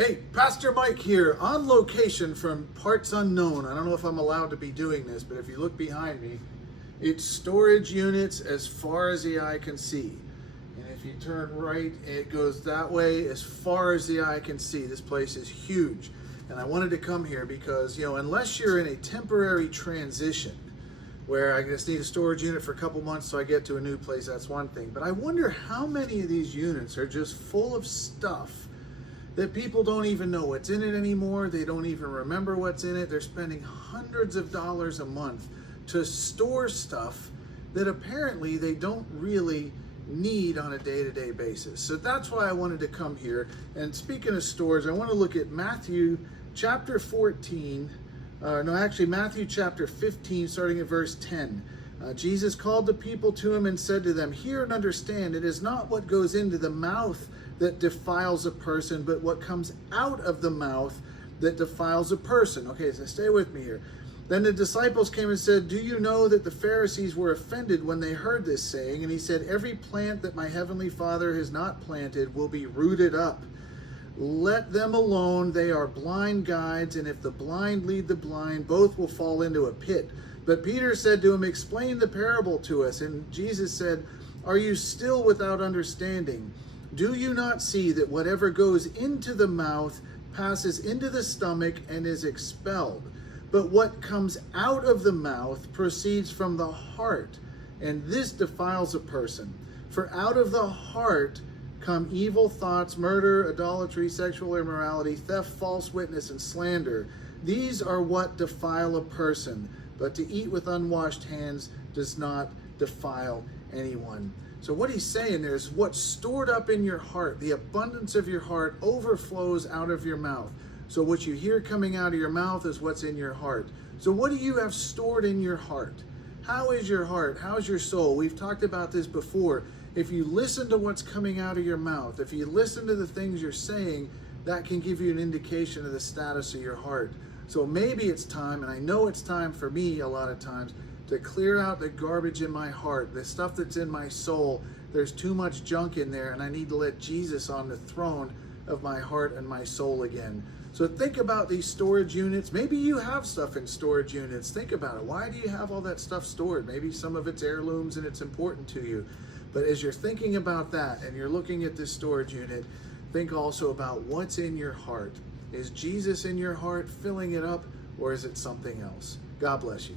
Hey, Pastor Mike here, on location from parts unknown. I don't know if I'm allowed to be doing this, but if you look behind me, it's storage units as far as the eye can see. And if you turn right, it goes that way as far as the eye can see. This place is huge. And I wanted to come here because, unless you're in a temporary transition, where I just need a storage unit for a couple months so I get to a new place, that's one thing. But I wonder how many of these units are just full of stuff that people don't even know what's in it anymore. They don't even remember what's in it. They're spending hundreds of dollars a month to store stuff that apparently they don't really need on a day-to-day basis. So that's why I wanted to come here. And speaking of storage, I want to look at Matthew chapter 14, Matthew chapter 15, starting at verse 10. Jesus called the people to him and said to them, "Hear and understand, it is not what goes into the mouth that defiles a person, but what comes out of the mouth that defiles a person." Okay, so stay with me here. Then the disciples came and said, "Do you know that the Pharisees were offended when they heard this saying?" And he said, "Every plant that my heavenly Father has not planted will be rooted up. Let them alone, they are blind guides, and if the blind lead the blind, both will fall into a pit." But Peter said to him, "Explain the parable to us." And Jesus said, "Are you still without understanding? Do you not see that whatever goes into the mouth passes into the stomach and is expelled? But what comes out of the mouth proceeds from the heart, and this defiles a person. For out of the heart come evil thoughts, murder, idolatry, sexual immorality, theft, false witness, and slander. These are what defile a person, but to eat with unwashed hands does not defile anyone." So what he's saying there is what's stored up in your heart, the abundance of your heart overflows out of your mouth. So what you hear coming out of your mouth is what's in your heart. So what do you have stored in your heart? How is your heart? How's your soul? We've talked about this before. If you listen to what's coming out of your mouth, if you listen to the things you're saying, that can give you an indication of the status of your heart. So maybe it's time, and I know it's time for me a lot of times, to clear out the garbage in my heart, the stuff that's in my soul. There's too much junk in there, and I need to let Jesus on the throne of my heart and my soul again. So think about these storage units. Maybe you have stuff in storage units. Think about it. Why do you have all that stuff stored? Maybe some of it's heirlooms and it's important to you. But as you're thinking about that and you're looking at this storage unit, think also about what's in your heart. Is Jesus in your heart filling it up, or is it something else? God bless you.